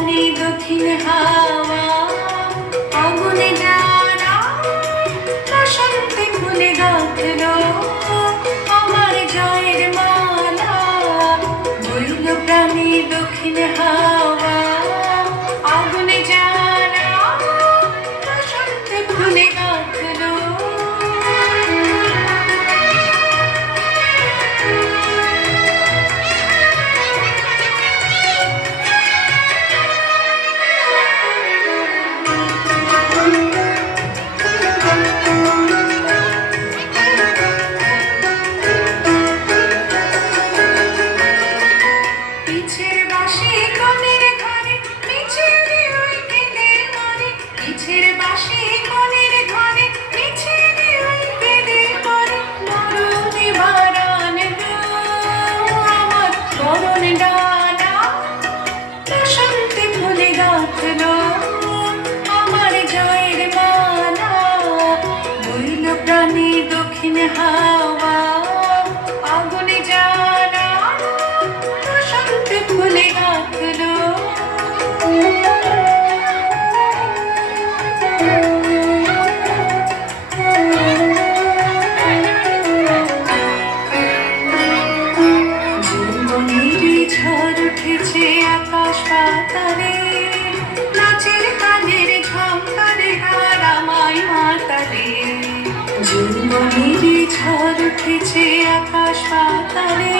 প্রাণী দক্ষিণ হাওয়া আগুনে জ্বালা বসন্তে ফুলে গাঁথলো আমার জয়ের মালা। বইল প্রাণী দক্ষিণ হাওয়া আগুনে জ্বালা বসন্তে ফুলে গাঁথলো। পিছের বাঁশি কোণের ঘরে মিছিলে ওই কেঁদে মরে। পিছের বাঁশি কোণের ঘরে মিছিলে ওই কেঁদে মরে। মরণে বারান আমার মরণ ডালা বসন্তে ফুলে গাঁথলো আমার জয়ের মালা। বইল প্রাণী দক্ষিণ হাওয়া আগুনে জ্বালা বসন্তে ফুলে গাঁথলো। জীবনের ঝড় উঠেছে আকাশ পাতালে নাচের কালের ঝঙ্কারে আর আমায় মাতালে। জীবনের ঝড় উঠেছে আকাশ পাতালে